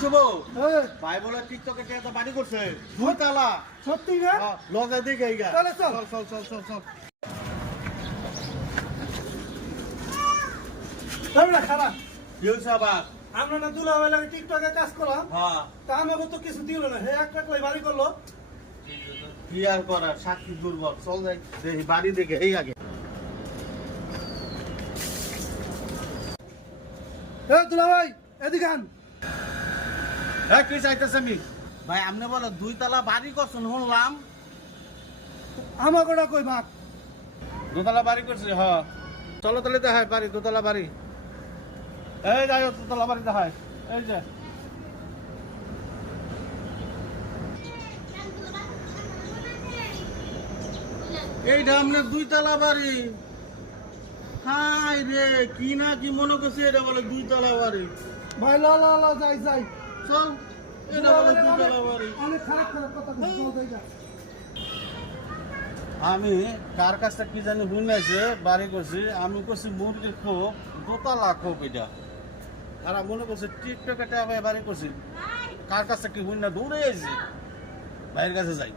শুভ ভাই বলে টিকটকে একটা বাড়ি করছে 2 তালা। সত্যি না? লজা দিকে এইগা। চল চল চল চল চল চল। দাঁড়া খারাপ কি হইছে আবার? আমরা না দুলাভাই লাগে টিকটকে কাজ করলাম হ্যাঁ তা আমাকে তো কিছু দিল না হে একটা কই বাড়ি করলো কি আর করার, সাক্ষী দুর্বল। চল যাই দেখি বাড়ি দেখে এই আগে। দুলাভাই এদিকে আন হ্যাঁ কি চাইতেছে আমি? ভাই আপনি বলো 2 তালা বাড়ি করছেন শুনলাম। আমাকে ওটা কই ভাগ 2 তালা বাড়ি করছে হ্যাঁ। চলো তাহলে দেখায় বাড়ি, 2 তালা বাড়ি। এই যাই 2 তালা বাড়ি দেখায়। এই যে এইটা আপনার 2 তালা বাড়ি। হাই রে কি না কি মনে করছে এটা বলে 2 তালা বাড়ি। ভাই ল ল ল যাই যাই চল এটা বলে 2 তালা বাড়ি। অনেক খারাপ খারাপ কথা বলছো চল যাই যা আমি কার কাছটা কি জানি শুনেছে বাড়ি করছি, আমি করছি মুরগির খোপ 2 তালা খোপ এটা। আর মনে করছে টিকটকে বাড়ি করছি, কার কাছটা কি শুনে দৌড়ে যাইছি ভাইয়ের কাছে যাই।